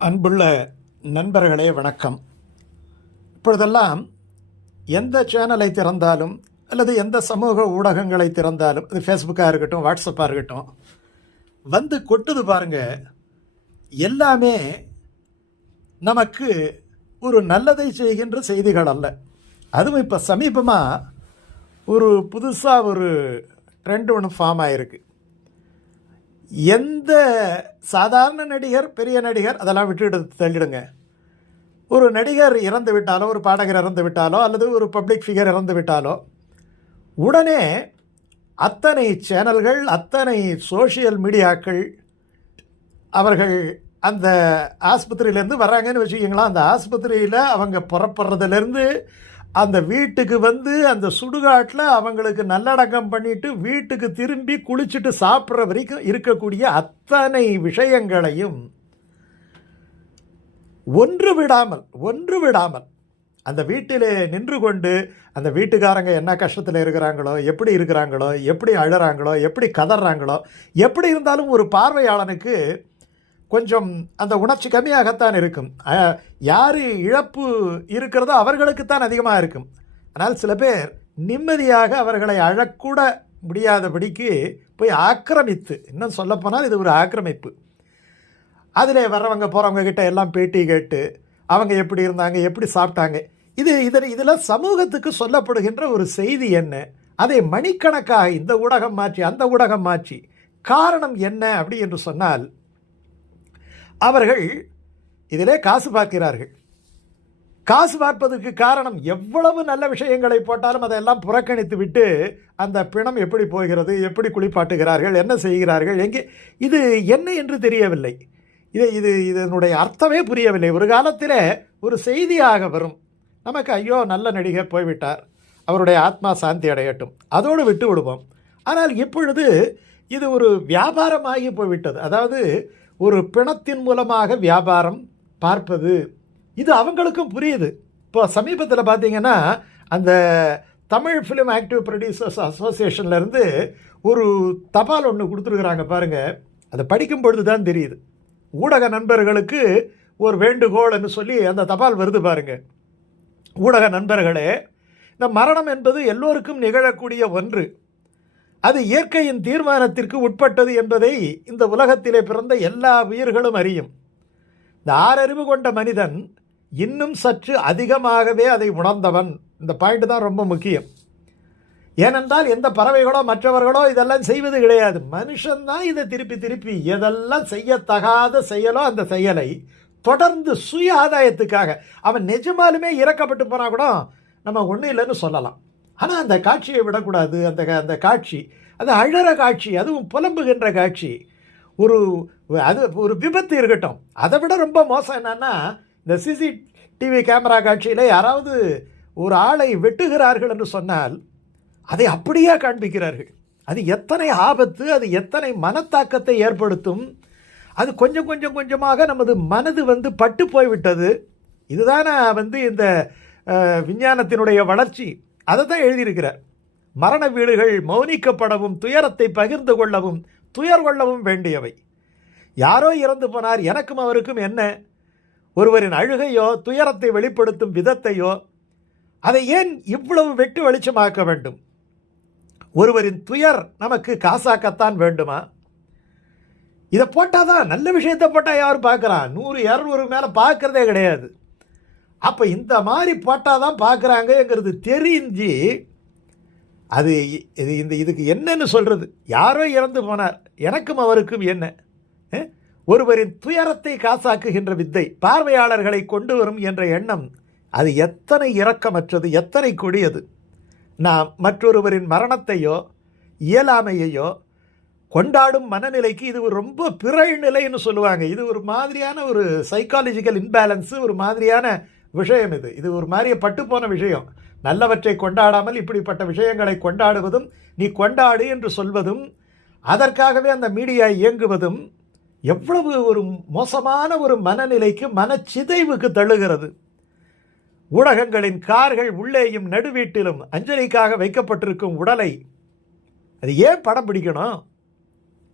அன்புள்ள நண்பர்களே வணக்கம். இப்பொழுதெல்லாம் எந்த சேனலை திறந்தாலும் அல்லது எந்த சமூக ஊடகங்களை திறந்தாலும், அது ஃபேஸ்புக்காக இருக்கட்டும், வாட்ஸ்அப்பாக இருக்கட்டும், வந்து கொட்டுது பாருங்க. எல்லாமே நமக்கு ஒரு நல்லதை செய்கின்ற செய்திகள் அல்ல. அதுவும் இப்போ சமீபமாக ஒரு புதுசாக ஒரு ட்ரெண்ட் ஒன்று ஃபார்ம் ஆகிருக்கு. எந்த சாதாரண நடிகர், பெரிய நடிகர் அதெல்லாம் விட்டுட்டு தள்ளிடுங்க. ஒரு நடிகர் இறந்து விட்டாலோ, ஒரு பாடகர் இறந்து விட்டாலோ, அல்லது ஒரு பப்ளிக் ஃபிகர் இறந்து விட்டாலோ, உடனே அத்தனை சேனல்கள், அத்தனை சோஷியல் மீடியாக்கள் அவர்கள் அந்த ஆஸ்பத்திரியிலேருந்து வர்றாங்கன்னு வச்சுக்கிங்களா, அந்த ஆஸ்பத்திரியில் அவங்க புறப்படுறதுலேருந்து அந்த வீட்டுக்கு வந்து அந்த சுடுகாட்டில் அவங்களுக்கு நல்லடக்கம் பண்ணிட்டு வீட்டுக்கு திரும்பி குளிச்சுட்டு சாப்பிட்ற வரைக்கும் இருக்கக்கூடிய அத்தனை விஷயங்களையும் ஒன்று விடாமல் அந்த வீட்டிலே நின்று கொண்டு அந்த வீட்டுக்காரங்க என்ன கஷ்டத்தில் இருக்கிறாங்களோ, எப்படி அழுறாங்களோ, எப்படி கதறாங்களோ, எப்படி இருந்தாலும் ஒரு பார்வையாளனுக்கு கொஞ்சம் அந்த உணர்ச்சி கம்மியாகத்தான் இருக்கும். யார் இழப்பு இருக்கிறதோ அவர்களுக்குத்தான் அதிகமாக இருக்கும். ஆனால் சில பேர் நிம்மதியாக அவர்களை அழக்கூட முடியாதபடிக்கு போய் ஆக்கிரமித்து, இன்னும் சொல்லப்போனால் இது ஒரு ஆக்கிரமிப்பு, அதில் வர்றவங்க போகிறவங்க கிட்ட எல்லாம் பேட்டி கேட்டு அவங்க எப்படி இருந்தாங்க, எப்படி சாப்பிட்டாங்க, இதில் சமூகத்துக்கு சொல்லப்படுகின்ற ஒரு செய்தி என்ன, அதை மணிக்கணக்காக இந்த ஊடகம் மாற்றி அந்த ஊடகம் மாற்றி, காரணம் என்ன அப்படி என்று சொன்னால், அவர்கள் இதிலே காசு பார்க்கிறார்கள். காசு பார்ப்பதற்கு காரணம், எவ்வளவு நல்ல விஷயங்களை போட்டாலும் அதையெல்லாம் புறக்கணித்து விட்டு அந்த பிணம் எப்படி போகிறது, எப்படி குளிப்பாட்டுகிறார்கள், என்ன செய்கிறார்கள், எங்கே, இது என்ன என்று தெரியவில்லை. இதனுடைய அர்த்தமே புரியவில்லை. ஒரு காலத்தில் ஒரு செய்தியாக வரும், நமக்கு ஐயோ நல்ல நடிகர் போய்விட்டார், அவருடைய ஆத்மா சாந்தி அடையட்டும், அதோடு விட்டு விடுவோம். ஆனால் இப்பொழுது இது ஒரு வியாபாரமாகி போய்விட்டது. அதாவது ஒரு பிணத்தின் மூலமாக வியாபாரம் பார்ப்பது, இது அவங்களுக்கும் புரியுது. இப்போ சமீபத்தில் பார்த்தீங்கன்னா அந்த தமிழ் ஃபிலிம் ஆக்டிவ் ப்ரொடியூசர்ஸ் அசோசியேஷன்லேருந்து ஒரு தபால் ஒன்று கொடுத்துருக்குறாங்க பாருங்கள். அதை படிக்கும் பொழுது தான் தெரியுது. ஊடக நண்பர்களுக்கு ஒரு வேண்டுகோள்னு சொல்லி அந்த தபால் வருது பாருங்கள். ஊடக நண்பர்களே, இந்த மரணம் என்பது எல்லோருக்கும் நிகழக்கூடிய ஒன்று. அது இயற்கையின் தீர்மானத்திற்கு உட்பட்டது என்பதை இந்த உலகத்திலே பிறந்த எல்லா உயிர்களும் அறியும். இந்த ஆறறிவு கொண்ட மனிதன் இன்னும் சற்று அதிகமாகவே அதை உணர்ந்தவன். இந்த பாயிண்ட் தான் ரொம்ப முக்கியம். ஏனென்றால் எந்த பறவைகளோ மற்றவர்களோ இதெல்லாம் செய்வது கிடையாது. மனுஷன்தான் இதை திருப்பி எதெல்லாம் செய்யத்தகாத செயலோ அந்த செயலை தொடர்ந்து சுய ஆதாயத்துக்காக, அவன் நிஜமாலுமே இறக்கப்பட்டு போனால் கூட நம்ம ஒன்றும் இல்லைன்னு சொல்லலாம். ஆனால் அந்த காட்சியை விடக்கூடாது. அந்த காட்சி, அது அழற காட்சி, அதுவும் புலம்புகின்ற காட்சி. ஒரு விபத்து இருக்கட்டும், அதை விட ரொம்ப மோசம் என்னன்னா, இந்த சிசிடிவி கேமரா காட்சியில் யாராவது ஒரு ஆளை வெட்டுகிறார்கள் என்று சொன்னால் அதை அப்படியே காண்பிக்கிறார்கள். அது எத்தனை ஆபத்து, அது எத்தனை மனத்தாக்கத்தை ஏற்படுத்தும். அது கொஞ்சமாக நமது மனது பட்டு போய்விட்டது. இதுதானே இந்த விஞ்ஞானத்தினுடைய வளர்ச்சி. அதை தான் எழுதியிருக்கிறார். மரண வீடுகள் மௌனிக்கப்படவும் துயரத்தை பகிர்ந்து கொள்ளவும் துயர் கொள்ளவும் வேண்டியவை. யாரோ இறந்து போனார், எனக்கும் அவருக்கும் என்ன? ஒருவரின் அழுகையோ துயரத்தை வெளிப்படுத்தும் விதத்தையோ அதை ஏன் இவ்வளவு வெட்டு வெளிச்சமாக்க வேண்டும்? ஒருவரின் துயர் நமக்கு காசாக்கத்தான் வேண்டுமா? இதை போட்டாதான், நல்ல விஷயத்தை போட்டால் யாரும் பார்க்குறான்? 100-200 மேலே பார்க்குறதே கிடையாது. அப்போ இந்த மாதிரி போட்டால் தான் பார்க்குறாங்கங்கிறது தெரிஞ்சு அது இதுக்கு என்னன்னு சொல்கிறது? யாரோ இறந்து போனார், எனக்கும் அவருக்கும் என்ன? ஒருவரின் துயரத்தை காசாக்குகின்ற வித்தை, பார்வையாளர்களை கொண்டு வரும் என்ற எண்ணம், அது எத்தனை இரக்கமற்றது, எத்தனை கொடியது. நாம் மற்றொருவரின் மரணத்தையோ இயலாமையையோ கொண்டாடும் மனநிலைக்கு இது ஒரு ரொம்ப பிறை நிலைன்னு சொல்லுவாங்க. இது ஒரு மாதிரியான ஒரு சைக்காலஜிக்கல் இன்பேலன்ஸு, ஒரு மாதிரியான விஷயம். இது ஒரு மாதிரியே பட்டுப்போன விஷயம். நல்லவற்றை கொண்டாடாமல் இப்படிப்பட்ட விஷயங்களை கொண்டாடுவதும், நீ கொண்டாடு என்று சொல்வதும், அதற்காகவே அந்த மீடியா இயங்குவதும் எவ்வளவு ஒரு மோசமான ஒரு மனநிலைக்கு, மனச்சிதைவுக்கு தள்ளுகிறது. ஊடகங்களின் கார்கள் உள்ளேயும் நடுவீட்டிலும் அஞ்சலிக்காக வைக்கப்பட்டிருக்கும் உடலை அது ஏன் படம் பிடிக்கணும்?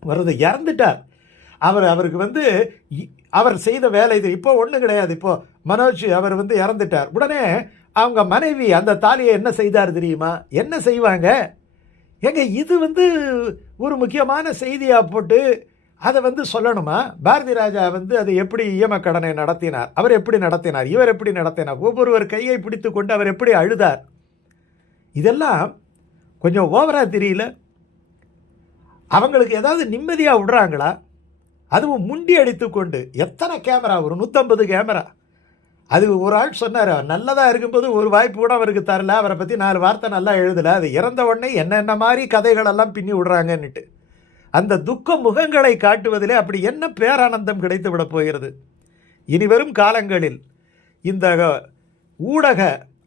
வருது, இறந்துட்டார், அவருக்கு வந்து அவர் செய்த வேலை இது. இப்போ ஒன்றும் கிடையாது. இப்போ மனோஜ் அவர் வந்து இறந்துட்டார். உடனே அவங்க மனைவி அந்த தாலியை என்ன செய்தார் தெரியுமா? என்ன செய்வாங்க? ஏங்க இது வந்து ஒரு முக்கியமான செய்தியாக போட்டு அதை வந்து சொல்லணுமா? பாரதி ராஜா வந்து அது எப்படி ஈமக்கடனை நடத்தினார், அவர் எப்படி நடத்தினார், இவர் எப்படி நடத்தினார், ஒவ்வொருவர் கையை பிடித்து கொண்டு அவர் எப்படி அழுதார், இதெல்லாம் கொஞ்சம் ஓவராக தெரியல? அவங்களுக்கு ஏதாவது நிம்மதியாக விடுறாங்களா? அதுவும் முண்டி அடித்து கொண்டு எத்தனை கேமரா, ஒரு 150 கேமரா. அது ஒரு ஆள் சொன்னார், நல்லதாக இருக்கும்போது ஒரு வாய்ப்பு கூட அவருக்கு தரல, அவரை பற்றி 4 வார்த்தை நல்லா எழுதலை, அது இறந்த உடனே என்னென்ன மாதிரி கதைகளெல்லாம் பின்னி விடுறாங்கன்னுட்டு. அந்த துக்க முகங்களை காட்டுவதிலே அப்படி என்ன பேரானந்தம் கிடைத்து விட போகிறது? இனி வரும் காலங்களில் இந்த ஊடக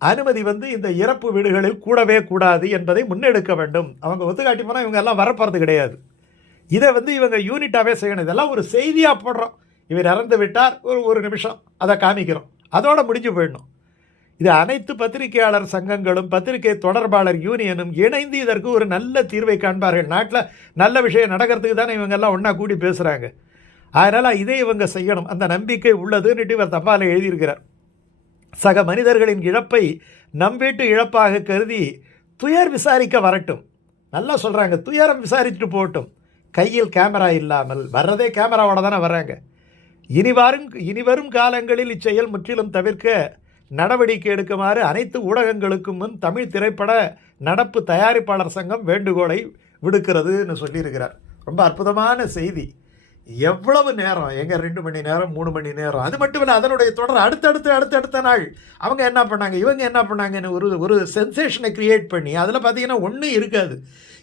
அனுமதி வந்து இந்த இறப்பு வீடுகளில் கூடவே கூடாது என்பதை முன்னெடுக்க வேண்டும். அவங்க ஒத்துக்காட்டி போனால் இவங்க எல்லாம் வரப்போகிறது கிடையாது. இதை வந்து இவங்க யூனிட்டாகவே செய்யணும். இதெல்லாம் ஒரு செய்தியாக போடுறோம், இவர் இறந்து விட்டார், ஒரு நிமிஷம் அதை காமிக்கிறோம், அதோட முடிஞ்சு போயிடணும். இது அனைத்து பத்திரிகையாளர் சங்கங்களும் பத்திரிகை தொடர்பாளர் யூனியனும் இணைந்து இதற்கு ஒரு நல்ல தீர்வை காண்பார்கள். நாட்டில் நல்ல விஷயம் நடக்கிறதுக்கு தானே இவங்கெல்லாம் ஒன்றா கூடி பேசுகிறாங்க. அதனால் இதை இவங்க செய்யணும். அந்த நம்பிக்கை உள்ளதுன்னுட்டு இவர் தப்பால் எழுதியிருக்கிறார். சக மனிதர்களின் இழப்பை நம் வீட்டு இழப்பாக கருதி துயர் விசாரிக்க வரட்டும். நல்லா சொல்கிறாங்க, துயரம் விசாரிச்சுட்டு போகட்டும். கையில் கேமரா இல்லாமல் வர்றதே கேமராவோட தானே வர்றாங்க. இனி வரும் காலங்களில் இச்செயல் முற்றிலும் தவிர்க்க நடவடிக்கை எடுக்குமாறு அனைத்து ஊடகங்களுக்கும் முன் தமிழ் திரைப்பட நடப்பு தயாரிப்பாளர் சங்கம் வேண்டுகோளை விடுக்கிறதுன்னு சொல்லியிருக்கிறார். ரொம்ப அற்புதமான செய்தி. எவ்வளவு நேரம், எங்க 2 மணி நேரம் 3 மணி நேரம். அது மட்டும் இல்லை, அதனுடைய தொடர் அடுத்தடுத்த நாள் அவங்க என்ன பண்ணாங்க, இவங்க என்ன பண்ணாங்கன்னு ஒரு சென்சேஷனை கிரியேட் பண்ணி அதில் பார்த்தீங்கன்னா ஒன்றும் இருக்காது.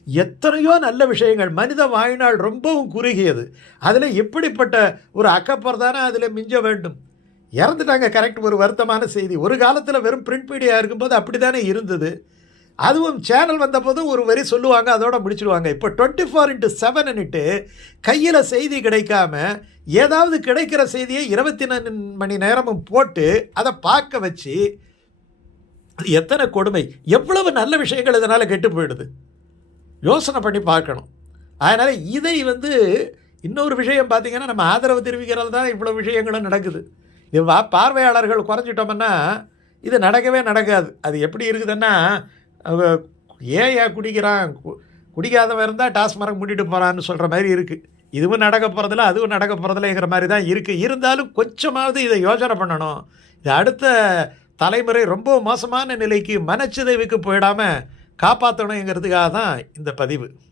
எத்தனையோ நல்ல விஷயங்கள். மனித வாழ்நாள் ரொம்பவும் குறுகியது, அதில் எப்படிப்பட்ட ஒரு அக்கப்புறம் தானே அதில் மிஞ்ச வேண்டும். இறந்துட்டாங்க, கரெக்ட், ஒரு வருத்தமான செய்தி. ஒரு காலத்தில் வெறும் பிரிண்ட் மீடியா இருக்கும்போது அப்படி தானே இருந்தது. அதுவும் சேனல் வந்தபோது ஒரு வரி சொல்லுவாங்க, அதோட முடிச்சுடுவாங்க. இப்போ 24/7ன்னுட்டு கையில் செய்தி கிடைக்காம ஏதாவது கிடைக்கிற செய்தியை 24 மணி நேரமும் போட்டு அதை பார்க்க வச்சு, அது எத்தனை கொடுமை. எவ்வளவு நல்ல விஷயங்கள் இதனால் கெட்டு போயிடுது. யோசனை பண்ணி பார்க்கணும். அதனால் இதை வந்து இன்னொரு விஷயம் பார்த்திங்கன்னா, நம்ம ஆதரவு தெரிவிக்கிறது தான் இவ்வளோ விஷயங்களும் நடக்குது. இது பார்வையாளர்கள் குறைஞ்சிட்டோம்னா இது நடக்கவே நடக்காது. அது எப்படி இருக்குதுன்னா, ஏன் குடிக்கிறான், குடிக்காதவன் இருந்தால் டாஸ்மார்க் மூடிட்டு போகிறான்னு சொல்கிற மாதிரி இருக்குது. இதுவும் நடக்க போகிறதில்ல, அதுவும் நடக்க போகிறதில்லங்கிற மாதிரி தான் இருக்குது. இருந்தாலும் கொஞ்சமாவது இதை யோசனை பண்ணணும். இது அடுத்த தலைமுறை ரொம்ப மோசமான நிலைக்கு மனச்சிதைவுக்கு போயிடாமல் காப்பாற்றணுங்கிறதுக்காக தான் இந்த பதிவு.